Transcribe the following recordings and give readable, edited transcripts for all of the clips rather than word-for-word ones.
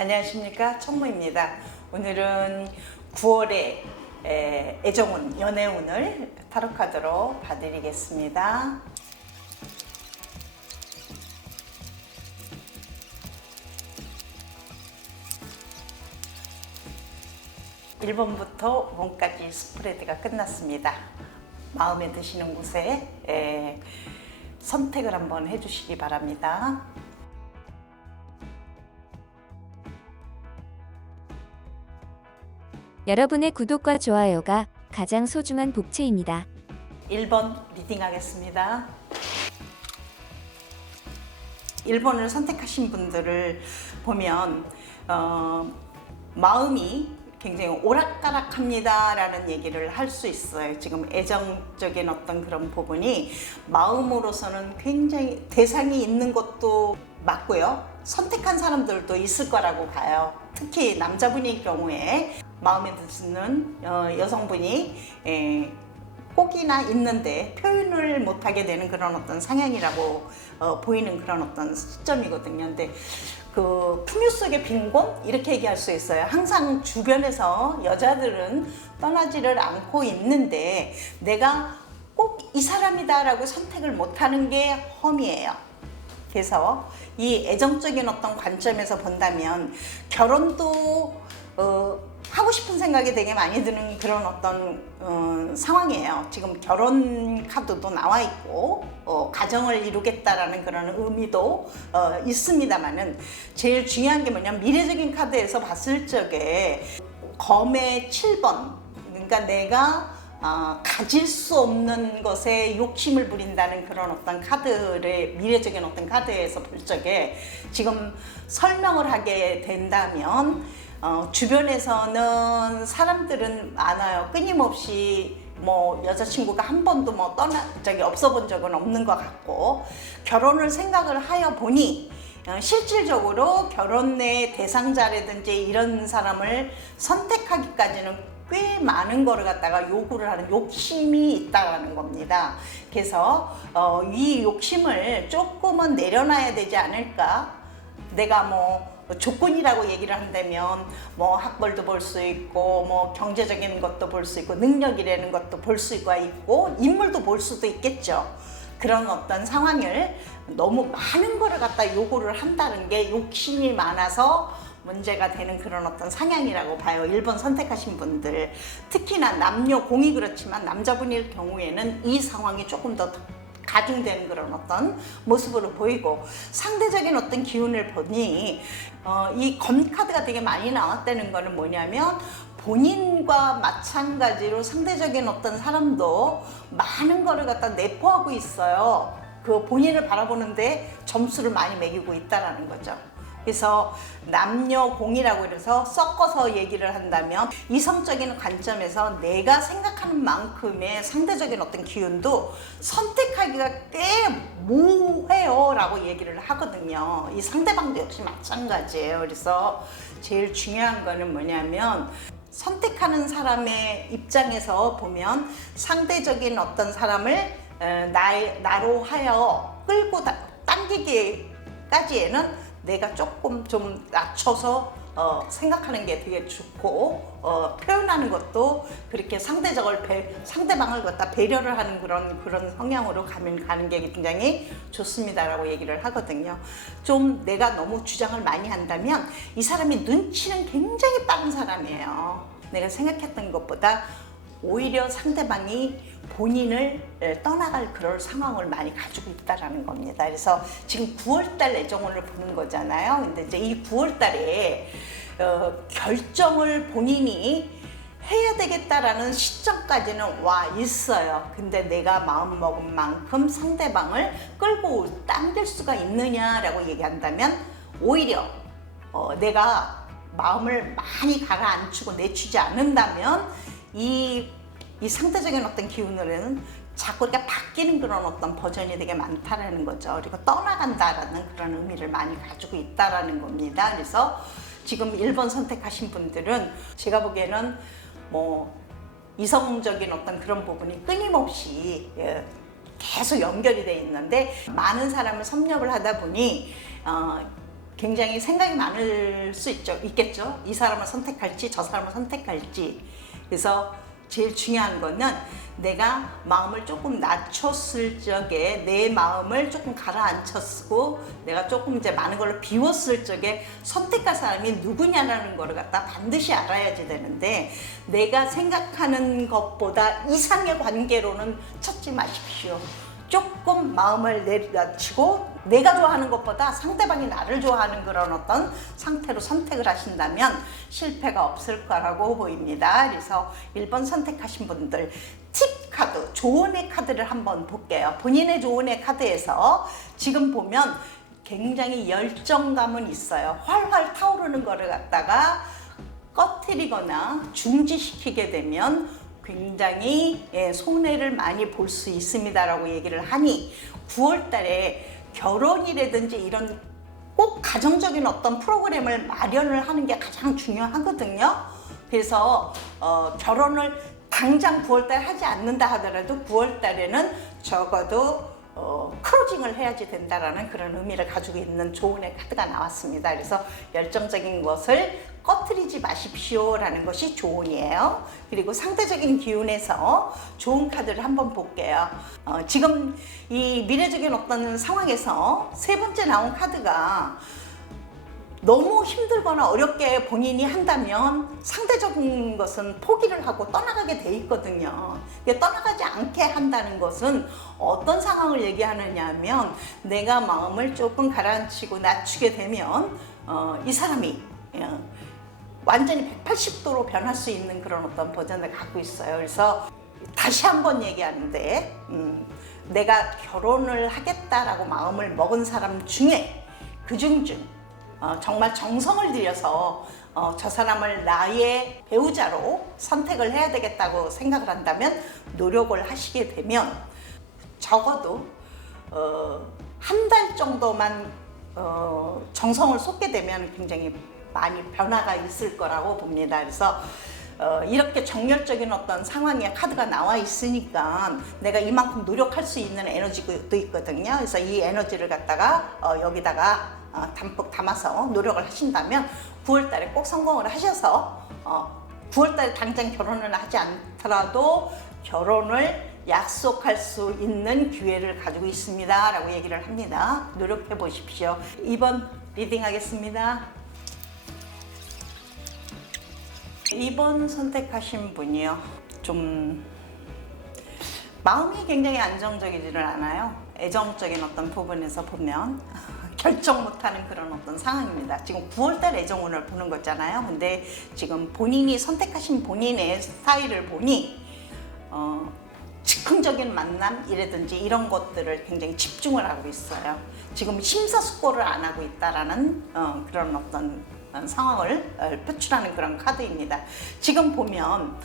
안녕하십니까, 청무입니다. 오늘은 9월의 애정운, 연애운을 타로카드로 봐드리겠습니다. 1번부터 5번까지 스프레드가 끝났습니다. 마음에 드시는 곳에 선택을 한번 해주시기 바랍니다. 여러분의 구독과 좋아요가 가장 소중한 복채입니다. 1번 리딩 하겠습니다. 1번을 선택하신 분들을 보면 마음이 굉장히 오락가락합니다 라는 얘기를 할 수 있어요. 지금 애정적인 어떤 그런 부분이 마음으로서는 굉장히 대상이 있는 것도 맞고요. 선택한 사람들도 있을 거라고 봐요. 특히 남자분의 경우에 마음에 드시는 여성분이 꼭이나 있는데 표현을 못하게 되는 그런 어떤 상향이라고 보이는 그런 어떤 시점이거든요. 근데 그 풍요 속의 빈곤 이렇게 얘기할 수 있어요. 항상 주변에서 여자들은 떠나지를 않고 있는데 내가 꼭 이 사람이다라고 선택을 못하는 게 험이에요. 그래서 이 애정적인 어떤 관점에서 본다면 결혼도 하고 싶은 생각이 되게 많이 드는 그런 어떤 상황이에요. 지금 결혼 카드도 나와 있고 가정을 이루겠다라는 그런 의미도 있습니다만은 제일 중요한 게 뭐냐면 미래적인 카드에서 봤을 적에 검의 7번, 그러니까 내가 가질 수 없는 것에 욕심을 부린다는 그런 어떤 카드를 미래적인 어떤 카드에서 볼 적에 지금 설명을 하게 된다면 주변에서는 사람들은 많아요. 끊임없이 뭐 여자친구가 한 번도 뭐 없어 본 적은 없는 것 같고 결혼을 생각을 하여 보니 실질적으로 결혼의 대상자라든지 이런 사람을 선택하기까지는 꽤 많은 거를 갖다가 요구를 하는 욕심이 있다라는 겁니다. 그래서 이 욕심을 조금은 내려놔야 되지 않을까? 내가 뭐 조건이라고 얘기를 한다면 뭐 학벌도 볼 수 있고 뭐 경제적인 것도 볼 수 있고 능력이라는 것도 볼 수가 있고 인물도 볼 수도 있겠죠. 그런 어떤 상황을 너무 많은 거를 갖다 요구를 한다는 게 욕심이 많아서 문제가 되는 그런 어떤 상향이라고 봐요. 1번 선택하신 분들, 특히나 남녀 공이 그렇지만 남자분일 경우에는 이 상황이 조금 더 가중되는 그런 어떤 모습으로 보이고 상대적인 어떤 기운을 보니 이 검카드가 되게 많이 나왔다는 거는 뭐냐면 본인과 마찬가지로 상대적인 어떤 사람도 많은 거를 갖다 내포하고 있어요. 그 본인을 바라보는데 점수를 많이 매기고 있다라는 거죠. 그래서 남녀 공이라고 해서 섞어서 얘기를 한다면 이성적인 관점에서 내가 생각하는 만큼의 상대적인 어떤 기운도 선택하기가 꽤 모호해요 라고 얘기를 하거든요. 이 상대방도 역시 마찬가지예요. 그래서 제일 중요한 거는 뭐냐면 선택하는 사람의 입장에서 보면 상대적인 어떤 사람을 나로 하여 끌고 당기기까지에는 내가 조금 좀 낮춰서 생각하는 게 되게 좋고 표현하는 것도 그렇게 상대방을 갖다 배려를 하는 그런 성향으로 가는 게 굉장히 좋습니다라고 얘기를 하거든요. 좀 내가 너무 주장을 많이 한다면 이 사람이 눈치는 굉장히 빠른 사람이에요. 내가 생각했던 것보다 오히려 상대방이 본인을 떠나갈 그럴 상황을 많이 가지고 있다라는 겁니다. 그래서 지금 9월달 애정운을 보는 거잖아요. 근데 이제 이 9월달에 결정을 본인이 해야 되겠다라는 시점까지는 와 있어요. 근데 내가 마음 먹은 만큼 상대방을 끌고 당길 수가 있느냐라고 얘기한다면 오히려 내가 마음을 많이 가라앉히고 내치지 않는다면 이 상대적인 어떤 기운으로는 자꾸 이렇게 바뀌는 그런 어떤 버전이 되게 많다라는 거죠. 그리고 떠나간다라는 그런 의미를 많이 가지고 있다라는 겁니다. 그래서 지금 1번 선택하신 분들은 제가 보기에는 뭐 이성적인 어떤 그런 부분이 끊임없이 계속 연결이 돼 있는데 많은 사람을 섭렵을 하다 보니 굉장히 생각이 많을 수 있겠죠. 이 사람을 선택할지 저 사람을 선택할지. 그래서 제일 중요한 거는 내가 마음을 조금 낮췄을 적에, 내 마음을 조금 가라앉혔고 내가 조금 이제 많은 걸로 비웠을 적에 선택할 사람이 누구냐라는 거를 갖다 반드시 알아야지 되는데, 내가 생각하는 것보다 이상의 관계로는 찾지 마십시오. 조금 마음을 내려치고 내가 좋아하는 것보다 상대방이 나를 좋아하는 그런 어떤 상태로 선택을 하신다면 실패가 없을 거라고 보입니다. 그래서 1번 선택하신 분들, 팁 카드, 조언의 카드를 한번 볼게요. 본인의 조언의 카드에서 지금 보면 굉장히 열정감은 있어요. 활활 타오르는 거를 갖다가 꺼트리거나 중지시키게 되면 굉장히 손해를 많이 볼 수 있습니다라고 얘기를 하니, 9월 달에 결혼이라든지 이런 꼭 가정적인 어떤 프로그램을 마련을 하는 게 가장 중요하거든요. 그래서 결혼을 당장 9월 달에 하지 않는다 하더라도 9월 달에는 적어도 크로징을 해야지 된다라는 그런 의미를 가지고 있는 조언의 카드가 나왔습니다. 그래서 열정적인 것을 꺼트리지 마십시오라는 것이 조언이에요. 그리고 상대적인 기운에서 좋은 카드를 한번 볼게요. 지금 이 미래적인 어떤 상황에서 세 번째 나온 카드가 너무 힘들거나 어렵게 본인이 한다면 상대적인 것은 포기를 하고 떠나가게 돼 있거든요. 떠나가지 않게 한다는 것은 어떤 상황을 얘기하느냐 하면, 내가 마음을 조금 가라앉히고 낮추게 되면 이 사람이 완전히 180도로 변할 수 있는 그런 어떤 버전을 갖고 있어요. 그래서 다시 한번 얘기하는데, 내가 결혼을 하겠다라고 마음을 먹은 사람 중에 그중 정말 정성을 들여서 저 사람을 나의 배우자로 선택을 해야 되겠다고 생각을 한다면 노력을 하시게 되면 적어도 한 달 정도만 정성을 쏟게 되면 굉장히 많이 변화가 있을 거라고 봅니다. 그래서 이렇게 정열적인 어떤 상황에 카드가 나와 있으니까 내가 이만큼 노력할 수 있는 에너지도 있거든요. 그래서 이 에너지를 갖다가 여기다가 담뿍 담아서 노력을 하신다면 9월 달에 꼭 성공을 하셔서 9월 달에 당장 결혼을 하지 않더라도 결혼을 약속할 수 있는 기회를 가지고 있습니다 라고 얘기를 합니다. 노력해 보십시오. 2번 리딩 하겠습니다. 2번 선택하신 분이요, 좀 마음이 굉장히 안정적이지를 않아요. 애정적인 어떤 부분에서 보면 결정 못하는 그런 어떤 상황입니다. 지금 9월달 애정운을 보는 거잖아요. 근데 지금 본인이 선택하신 본인의 스타일을 보니 즉흥적인 만남이라든지 이런 것들을 굉장히 집중을 하고 있어요. 지금 심사숙고를 안 하고 있다라는 그런 어떤 상황을 표출하는 그런 카드입니다. 지금 보면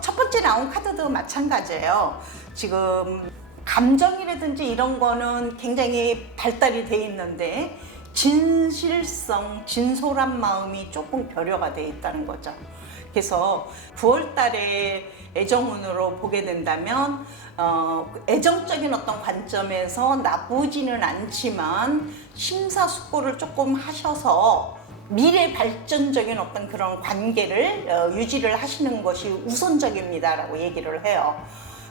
첫 번째 나온 카드도 마찬가지예요. 지금 감정이라든지 이런 거는 굉장히 발달이 돼 있는데 진실성, 진솔한 마음이 조금 결여가 돼 있다는 거죠. 그래서 9월 달에 애정운으로 보게 된다면 애정적인 어떤 관점에서 나쁘지는 않지만 심사숙고를 조금 하셔서 미래 발전적인 어떤 그런 관계를 유지를 하시는 것이 우선적입니다 라고 얘기를 해요.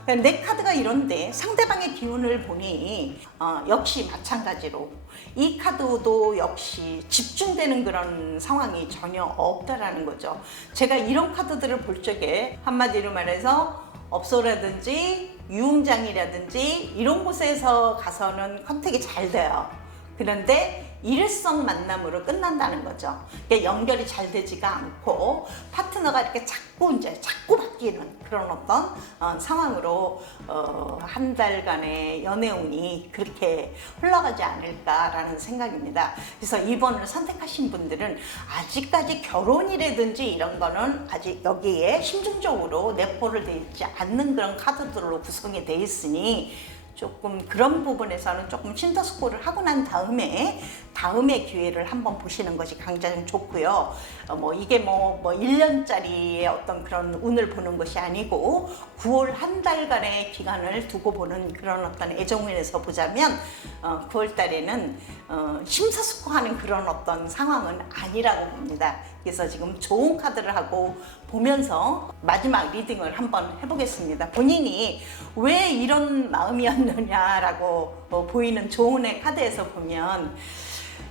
내 카드가 이런데 상대방의 기운을 보니 역시 마찬가지로 이 카드도 역시 집중되는 그런 상황이 전혀 없다라는 거죠. 제가 이런 카드들을 볼 적에 한마디로 말해서 업소라든지 유흥장이라든지 이런 곳에서 가서는 컨택이 잘 돼요. 그런데 일회성 만남으로 끝난다는 거죠. 그러니까 연결이 잘 되지가 않고 파트너가 이렇게 자꾸 바뀌는 그런 어떤 상황으로 한 달간의 연애운이 그렇게 흘러가지 않을까라는 생각입니다. 그래서 2번을 선택하신 분들은 아직까지 결혼이라든지 이런 거는 아직 여기에 심층적으로 내포를 돼 있지 않는 그런 카드들로 구성이 돼 있으니 조금 그런 부분에서는 조금 심사숙고를 하고 난 다음에 다음의 기회를 한번 보시는 것이 굉장히 좋고요. 이게 뭐 1년짜리의 어떤 그런 운을 보는 것이 아니고 9월 한 달간의 기간을 두고 보는 그런 어떤 애정운에서 보자면 9월 달에는 심사숙고하는 그런 어떤 상황은 아니라고 봅니다. 그래서 지금 좋은 카드를 하고 보면서 마지막 리딩을 한번 해보겠습니다. 본인이 왜 이런 마음이었느냐라고 보이는 조은의 카드에서 보면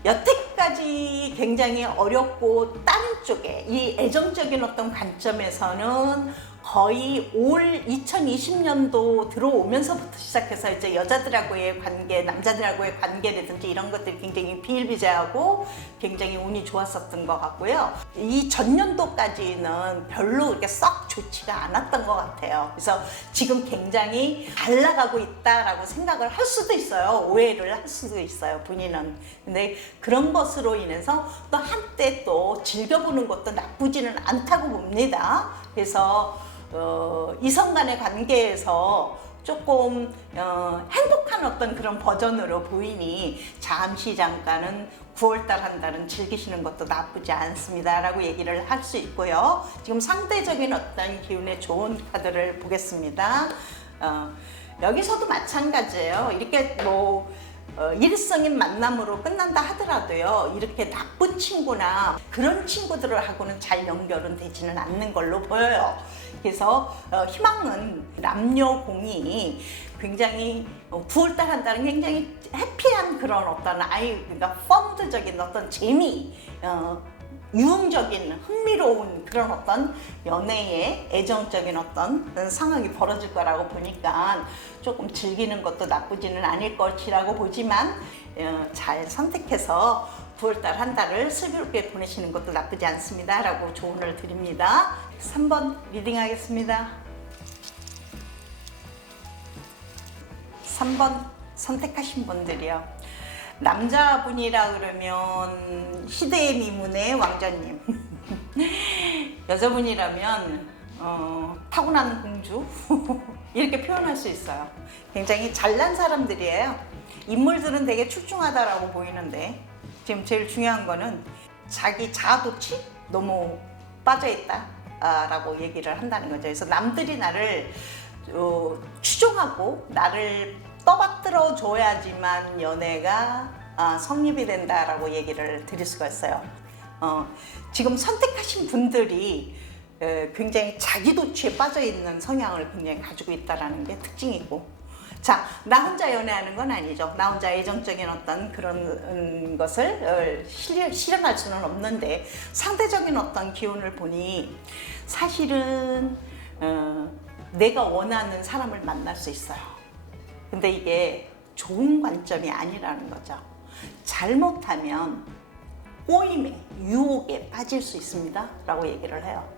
여태까지 굉장히 어렵고 다른 쪽에 이 애정적인 어떤 관점에서는 거의 올 2020년도 들어오면서부터 시작해서 이제 여자들하고의 관계, 남자들하고의 관계라든지 이런 것들이 굉장히 비일비재하고 굉장히 운이 좋았었던 것 같고요. 이 전년도까지는 별로 그렇게 썩 좋지가 않았던 것 같아요. 그래서 지금 굉장히 잘 나가고 있다라고 생각을 할 수도 있어요. 오해를 할 수도 있어요, 본인은. 근데 그런 것으로 인해서 또 한때 또 즐겨보는 것도 나쁘지는 않다고 봅니다. 그래서 이성 간의 관계에서 조금 행복한 어떤 그런 버전으로 보이니 잠시 잠깐은 9월달 한 달은 즐기시는 것도 나쁘지 않습니다 라고 얘기를 할 수 있고요. 지금 상대적인 어떤 기운에 좋은 카드를 보겠습니다. 여기서도 마찬가지예요. 이렇게 일성인 만남으로 끝난다 하더라도요, 이렇게 나쁜 친구나 그런 친구들하고는 잘 연결은 되지는 않는 걸로 보여요. 그래서 희망은 남녀공이 굉장히 9월달 한 달은 굉장히 해피한 그런 어떤 그러니까 펀드적인 어떤 재미, 유흥적인 흥미로운 그런 어떤 연애의 애정적인 어떤 상황이 벌어질 거라고 보니까 조금 즐기는 것도 나쁘지는 않을 것이라고 보지만 잘 선택해서 9월달 한 달을 슬기롭게 보내시는 것도 나쁘지 않습니다 라고 조언을 드립니다. 3번 리딩 하겠습니다. 3번 선택하신 분들이요. 남자분이라 그러면 시대의 미문의 왕자님, 여자분이라면 타고난 공주 이렇게 표현할 수 있어요. 굉장히 잘난 사람들이에요. 인물들은 되게 출중하다라고 보이는데 지금 제일 중요한 거는 자기 자아도취 너무 빠져있다 라고 얘기를 한다는 거죠. 그래서 남들이 나를 추종하고 나를 떠받들어 줘야지만 연애가 성립이 된다라고 얘기를 드릴 수가 있어요. 지금 선택하신 분들이 굉장히 자기도취에 빠져있는 성향을 굉장히 가지고 있다는 게 특징이고, 자, 나 혼자 연애하는 건 아니죠. 나 혼자 애정적인 어떤 그런 것을 실현할 수는 없는데 상대적인 어떤 기운을 보니 사실은 내가 원하는 사람을 만날 수 있어요. 근데 이게 좋은 관점이 아니라는 거죠. 잘못하면 꼬임에, 유혹에 빠질 수 있습니다 라고 얘기를 해요.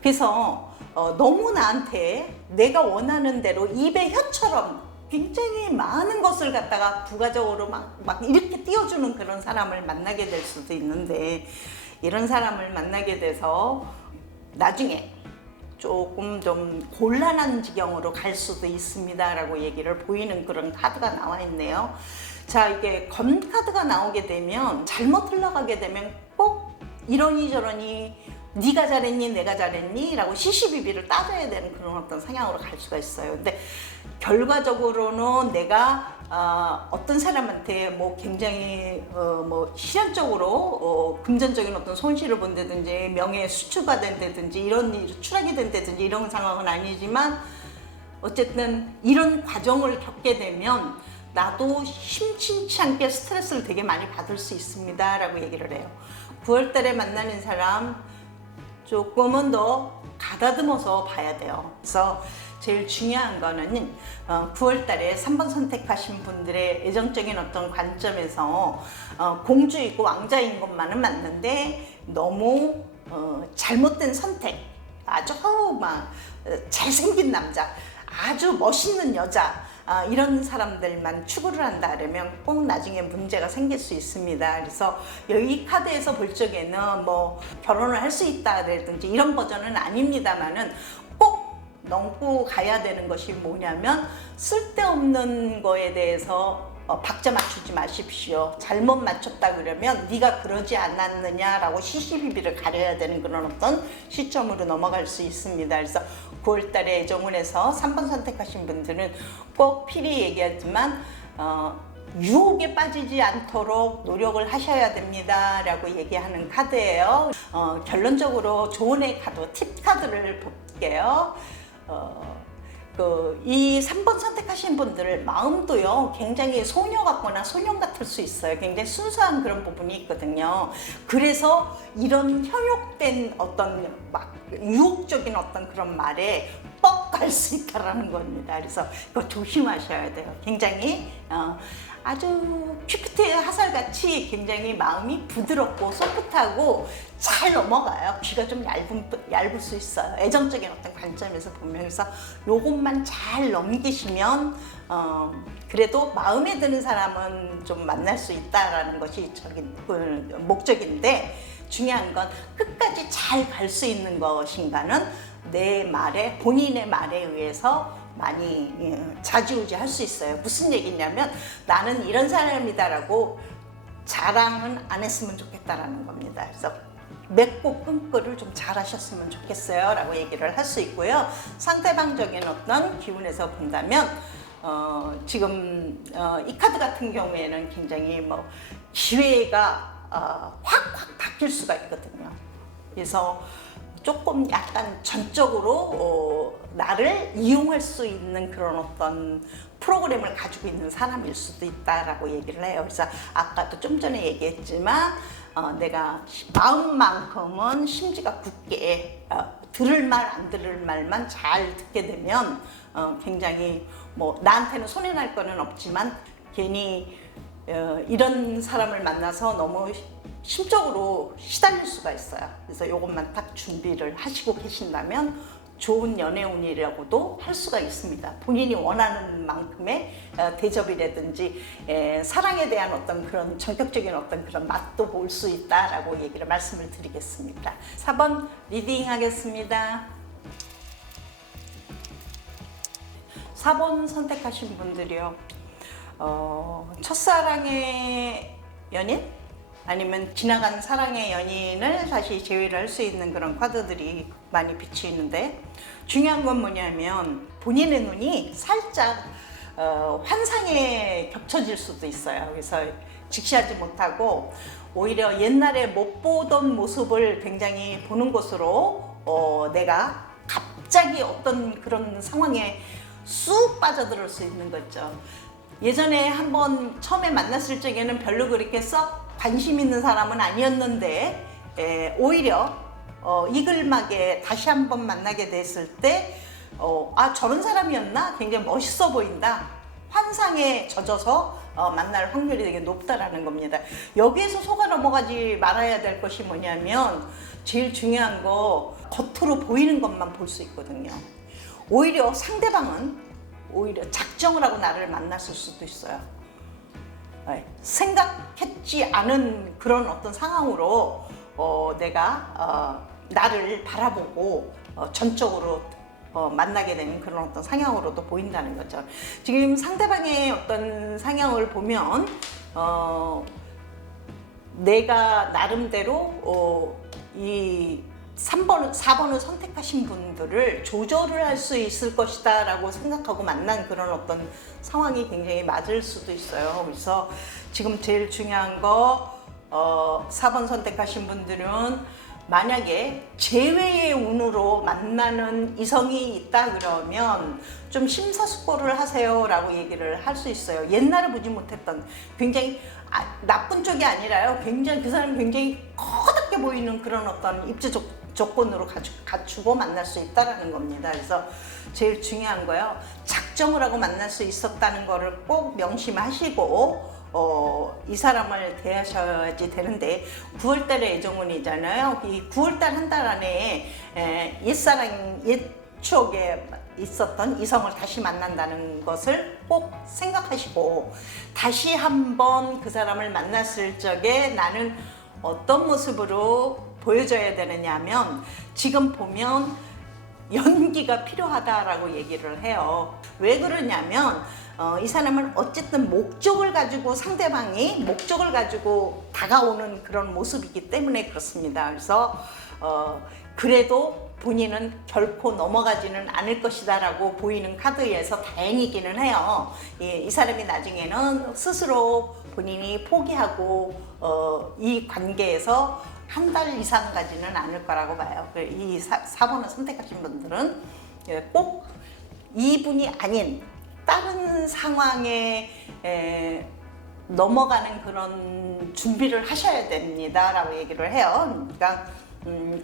그래서 너무 나한테 내가 원하는 대로 입의 혀처럼 굉장히 많은 것을 갖다가 부가적으로 막 이렇게 띄워주는 그런 사람을 만나게 될 수도 있는데, 이런 사람을 만나게 돼서 나중에 조금 좀 곤란한 지경으로 갈 수도 있습니다 라고 얘기를 보이는 그런 카드가 나와 있네요. 자, 이게 검 카드가 나오게 되면 잘못 흘러가게 되면 꼭 이러니 저러니 네가 잘했니 내가 잘했니 라고 시시비비를 따져야 되는 그런 어떤 성향으로 갈 수가 있어요. 근데 결과적으로는 내가 어떤 사람한테 굉장히 실현적으로 금전적인 어떤 손실을 본다든지 명예의 수출가 된다든지 이런 일이 추락이 된다든지 이런 상황은 아니지만 어쨌든 이런 과정을 겪게 되면 나도 심심치 않게 스트레스를 되게 많이 받을 수 있습니다 라고 얘기를 해요. 9월 달에 만나는 사람 조금은 더 가다듬어서 봐야 돼요. 그래서 제일 중요한 거는 9월 달에 3번 선택하신 분들의 애정적인 어떤 관점에서 공주이고 왕자인 것만은 맞는데 너무 잘못된 선택, 아주 잘생긴 남자, 아주 멋있는 여자, 이런 사람들만 추구를 한다 그러면 꼭 나중에 문제가 생길 수 있습니다. 그래서 여기 카드에서 볼 적에는 결혼을 할 수 있다든지 이런 버전은 아닙니다만은 꼭 넘고 가야 되는 것이 뭐냐면 쓸데없는 거에 대해서 박자 맞추지 마십시오. 잘못 맞췄다 그러면 네가 그러지 않았느냐라고 시시비비를 가려야 되는 그런 어떤 시점으로 넘어갈 수 있습니다. 그래서 9월 달에 애정운에서 3번 선택하신 분들은 꼭 필히 얘기하지만 유혹에 빠지지 않도록 노력을 하셔야 됩니다 라고 얘기하는 카드예요. 결론적으로 조언의 카드, 팁 카드를 볼게요. 이 3번 선택하신 분들 마음도요 굉장히 소녀 같거나 소년 같을 수 있어요. 굉장히 순수한 그런 부분이 있거든요. 그래서 이런 현혹된 어떤 막 유혹적인 어떤 그런 말에 뻑 갈 수 있다라는 겁니다. 그래서 그거 조심하셔야 돼요. 굉장히 아주 큐피트의 화살같이 굉장히 마음이 부드럽고 소프트하고 잘 넘어가요. 귀가 좀 얇을 수 있어요. 애정적인 어떤 관점에서 보면. 그래서 요것만 잘 넘기시면 그래도 마음에 드는 사람은 좀 만날 수 있다라는 것이 목적인데, 중요한 건 끝까지 잘 갈 수 있는 것인가는 내 말에, 본인의 말에 의해서 많이 좌지우지 할 수 있어요. 무슨 얘기냐면 나는 이런 사람이다라고 자랑은 안 했으면 좋겠다라는 겁니다. 그래서 맺고 끊고를 좀 잘하셨으면 좋겠어요 라고 얘기를 할 수 있고요. 상대방적인 어떤 기운에서 본다면 지금 이 카드 같은 경우에는 굉장히 뭐 기회가 확 바뀔 수가 있거든요. 그래서 조금 약간 전적으로 나를 이용할 수 있는 그런 어떤 프로그램을 가지고 있는 사람일 수도 있다라고 얘기를 해요. 그래서 아까도 좀 전에 얘기했지만 내가 마음만큼은 심지가 굳게 들을 말 안 들을 말만 잘 듣게 되면 굉장히 뭐 나한테는 손해날 거는 없지만 괜히 이런 사람을 만나서 너무 심적으로 시달릴 수가 있어요. 그래서 이것만 딱 준비를 하시고 계신다면 좋은 연애운이라고도 할 수가 있습니다. 본인이 원하는 만큼의 대접이라든지 사랑에 대한 어떤 그런 전격적인 어떤 그런 맛도 볼 수 있다라고 얘기를 말씀을 드리겠습니다. 4번 리딩 하겠습니다. 4번 선택하신 분들이요. 첫사랑의 연인? 아니면 지나간 사랑의 연인을 다시 재회를 할 수 있는 그런 카드들이 많이 비치는데, 중요한 건 뭐냐면 본인의 눈이 살짝 환상에 겹쳐질 수도 있어요. 그래서 직시하지 못하고 오히려 옛날에 못 보던 모습을 굉장히 보는 것으로 내가 갑자기 어떤 그런 상황에 쑥 빠져들 수 있는 거죠. 예전에 한번 처음에 만났을 적에는 별로 그렇게 썩 관심 있는 사람은 아니었는데 오히려 이글막에 다시 한번 만나게 됐을 때 저런 사람이었나? 굉장히 멋있어 보인다. 환상에 젖어서 만날 확률이 되게 높다라는 겁니다. 여기에서 속아 넘어가지 말아야 될 것이 뭐냐면 제일 중요한 거 겉으로 보이는 것만 볼 수 있거든요. 오히려 상대방은 오히려 작정을 하고 나를 만났을 수도 있어요. 생각했지 않은 그런 어떤 상황으로 내가 나를 바라보고 전적으로 만나게 되는 그런 어떤 상향으로도 보인다는 거죠. 지금 상대방의 어떤 상향을 보면 내가 나름대로 이 4번을 선택하신 분들을 조절을 할 수 있을 것이다 라고 생각하고 만난 그런 어떤 상황이 굉장히 맞을 수도 있어요. 그래서 지금 제일 중요한 거 4번 선택하신 분들은 만약에 재회의 운으로 만나는 이성이 있다 그러면 좀 심사숙고를 하세요 라고 얘기를 할 수 있어요. 옛날에 보지 못했던 굉장히 나쁜 쪽이 아니라요. 굉장히 그 사람이 굉장히 커다랗게 보이는 그런 어떤 입지 조건으로 갖추고 만날 수 있다는 겁니다. 그래서 제일 중요한 거요. 작정을 하고 만날 수 있었다는 거를 꼭 명심하시고 이 사람을 대하셔야지 되는데 9월달에 애정운이잖아요. 이 9월달 한 달 안에 옛사랑, 옛 추억에 있었던 이성을 다시 만난다는 것을 꼭 생각하시고 다시 한번 그 사람을 만났을 적에 나는 어떤 모습으로 보여줘야 되느냐 하면 지금 보면 연기가 필요하다라고 얘기를 해요. 왜 그러냐면 이 사람은 어쨌든 목적을 가지고 상대방이 목적을 가지고 다가오는 그런 모습이기 때문에 그렇습니다. 그래서 그래도 본인은 결코 넘어가지는 않을 것이다 라고 보이는 카드에서 다행이기는 해요. 이 사람이 나중에는 스스로 본인이 포기하고 이 관계에서 한 달 이상 가지는 않을 거라고 봐요. 이 4번을 선택하신 분들은 꼭 이분이 아닌 다른 상황에 넘어가는 그런 준비를 하셔야 됩니다 라고 얘기를 해요. 그러니까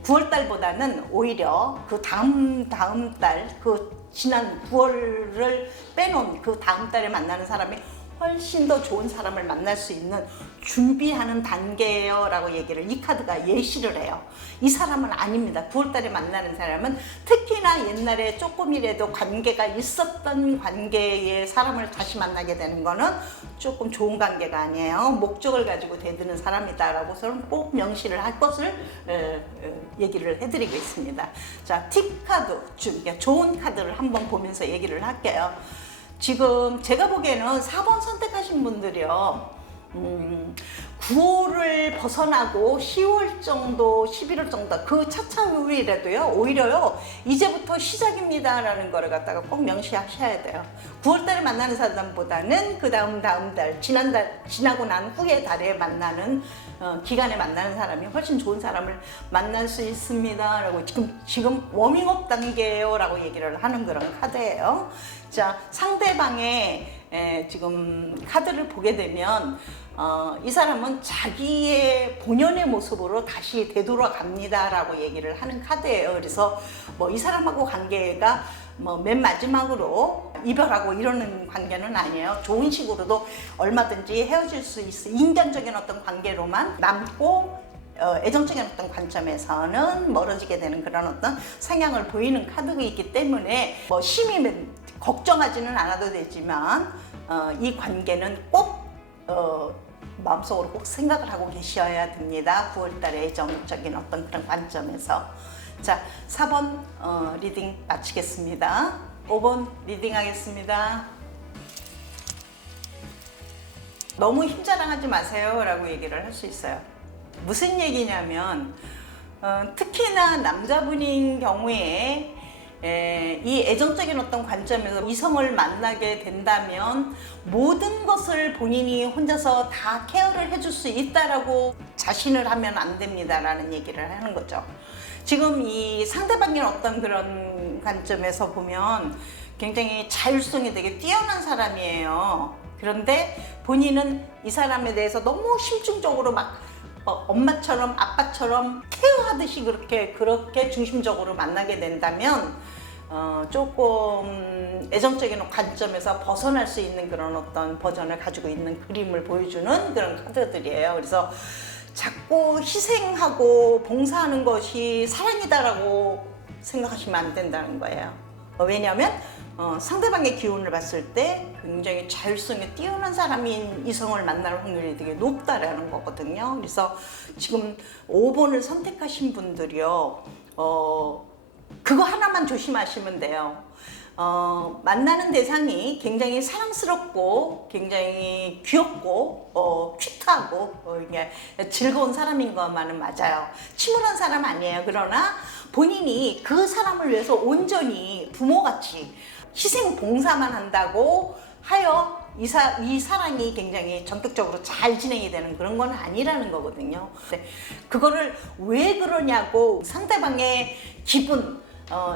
9월 달보다는 오히려 그 다음 달, 그 지난 9월을 빼놓은 그 다음 달에 만나는 사람이 훨씬 더 좋은 사람을 만날 수 있는 준비하는 단계예요 라고 얘기를 이 카드가 예시를 해요. 이 사람은 아닙니다. 9월달에 만나는 사람은 특히나 옛날에 조금이라도 관계가 있었던 관계의 사람을 다시 만나게 되는 거는 조금 좋은 관계가 아니에요. 목적을 가지고 대드는 사람이다 라고 저는 꼭 명시를 할 것을 얘기를 해드리고 있습니다. 자, 팁 카드 중 좋은 카드를 한번 보면서 얘기를 할게요. 지금 제가 보기에는 4번 선택하신 분들이요. 9월을 벗어나고 10월 정도, 11월 정도 그 차차후이라도요. 오히려요. 이제부터 시작입니다 라는 거를 갖다가 꼭 명시하셔야 돼요. 9월 달에 만나는 사람보다는 그 다음 달, 지나고 난 후의 달에 만나는 기간에 만나는 사람이 훨씬 좋은 사람을 만날 수 있습니다 라고 지금 워밍업 단계예요 라고 얘기를 하는 그런 카드예요. 자, 상대방의 지금 카드를 보게 되면 이 사람은 자기의 본연의 모습으로 다시 되돌아갑니다 라고 얘기를 하는 카드예요. 그래서 뭐 이 사람하고 관계가 뭐 맨 마지막으로 이별하고 이러는 관계는 아니에요. 좋은 식으로도 얼마든지 헤어질 수 있어. 인간적인 어떤 관계로만 남고 애정적인 어떤 관점에서는 멀어지게 되는 그런 어떤 성향을 보이는 카드가 있기 때문에 뭐 심히 걱정하지는 않아도 되지만 이 관계는 꼭 마음속으로 꼭 생각을 하고 계셔야 됩니다. 9월달에 애정적인 어떤 그런 관점에서. 자, 4번 리딩 마치겠습니다. 5번 리딩 하겠습니다. 너무 힘자랑하지 마세요 라고 얘기를 할 수 있어요. 무슨 얘기냐면 특히나 남자분인 경우에 이 애정적인 어떤 관점에서 이성을 만나게 된다면 모든 것을 본인이 혼자서 다 케어를 해줄 수 있다라고 자신을 하면 안 됩니다라는 얘기를 하는 거죠. 지금 이 상대방의 어떤 그런 관점에서 보면 굉장히 자율성이 되게 뛰어난 사람이에요. 그런데 본인은 이 사람에 대해서 너무 심층적으로 막 엄마처럼 아빠처럼 케어하듯이 그렇게 중심적으로 만나게 된다면 조금 애정적인 관점에서 벗어날 수 있는 그런 어떤 버전을 가지고 있는 그림을 보여주는 그런 카드들이에요. 그래서 자꾸 희생하고 봉사하는 것이 사랑이다라고 생각하시면 안 된다는 거예요. 왜냐하면 상대방의 기운을 봤을 때 굉장히 자율성이 뛰어난 사람인 이성을 만날 확률이 되게 높다라는 거거든요. 그래서 지금 5번을 선택하신 분들이요, 그거 하나만 조심하시면 돼요. 만나는 대상이 굉장히 사랑스럽고 굉장히 귀엽고 큐트하고 즐거운 사람인 것만은 맞아요. 침울한 사람 아니에요. 그러나 본인이 그 사람을 위해서 온전히 부모같이 희생 봉사만 한다고 하여 이 사랑이 굉장히 전격적으로 잘 진행이 되는 그런 건 아니라는 거거든요. 그거를 왜 그러냐고 상대방의 기분,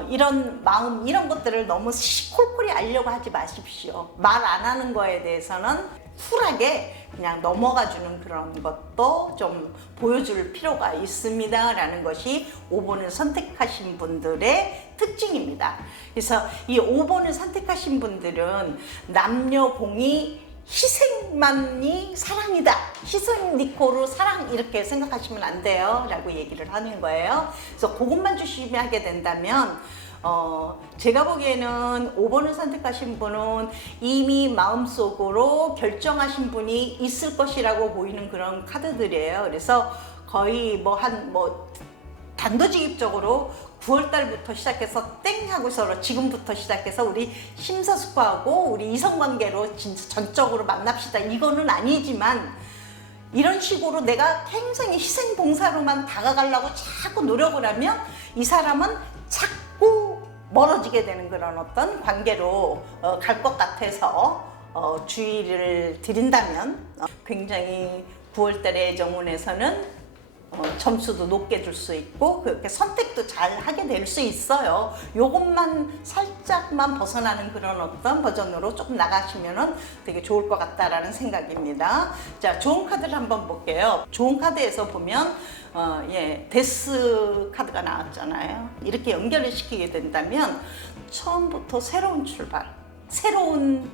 이런 마음, 이런 것들을 너무 시콜콜이 알려고 하지 마십시오. 말 안 하는 거에 대해서는 쿨하게 그냥 넘어가주는 그런 것도 좀 보여줄 필요가 있습니다 라는 것이 5번을 선택하신 분들의 특징입니다. 그래서 이 5번을 선택하신 분들은 남녀 공이 희생만이 사랑이다, 희생 니코로 사랑, 이렇게 생각하시면 안 돼요 라고 얘기를 하는 거예요. 그래서 그것만 조심하게 된다면 제가 보기에는 5번을 선택하신 분은 이미 마음속으로 결정하신 분이 있을 것이라고 보이는 그런 카드들이에요. 그래서 거의 단도직입적으로 9월 달부터 시작해서 땡 하고서 지금부터 시작해서 우리 심사숙고하고 우리 이성관계로 진짜 전적으로 만납시다. 이거는 아니지만 이런 식으로 내가 굉장히 희생봉사로만 다가가려고 자꾸 노력을 하면 이 사람은 자꾸 멀어지게 되는 그런 어떤 관계로 갈 것 같아서 주의를 드린다면 굉장히 9월 달에 애정운에서는 점수도 높게 줄 수 있고 그렇게 선택도 잘 하게 될 수 있어요. 요것만 살짝만 벗어나는 그런 어떤 버전으로 조금 나가시면은 되게 좋을 것 같다라는 생각입니다. 자, 좋은 카드를 한번 볼게요. 좋은 카드에서 보면 데스 카드가 나왔잖아요. 이렇게 연결을 시키게 된다면 처음부터 새로운 출발, 새로운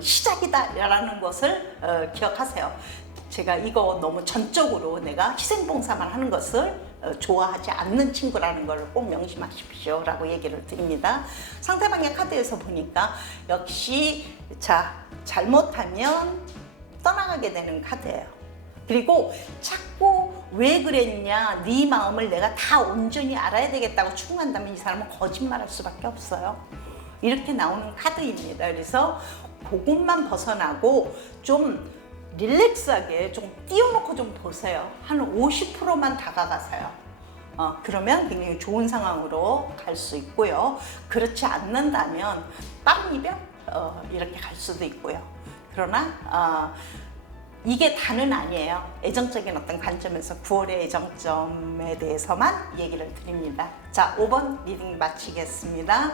시작이다라는 것을 기억하세요. 제가 이거 너무 전적으로 내가 희생봉사만 하는 것을 좋아하지 않는 친구라는 걸 꼭 명심하십시오 라고 얘기를 드립니다. 상대방의 카드에서 보니까 역시 잘못하면 떠나가게 되는 카드예요. 그리고 자꾸 왜 그랬냐, 네 마음을 내가 다 온전히 알아야 되겠다고 추궁한다면 이 사람은 거짓말할 수밖에 없어요. 이렇게 나오는 카드입니다. 그래서 그것만 벗어나고 좀 릴렉스하게 좀 띄워놓고 좀 보세요. 한 50%만 다가가세요. 그러면 굉장히 좋은 상황으로 갈 수 있고요. 그렇지 않는다면 빠른 이별 이렇게 갈 수도 있고요. 그러나 이게 다는 아니에요. 애정적인 어떤 관점에서 9월의 애정점에 대해서만 얘기를 드립니다. 자, 5번 리딩 마치겠습니다.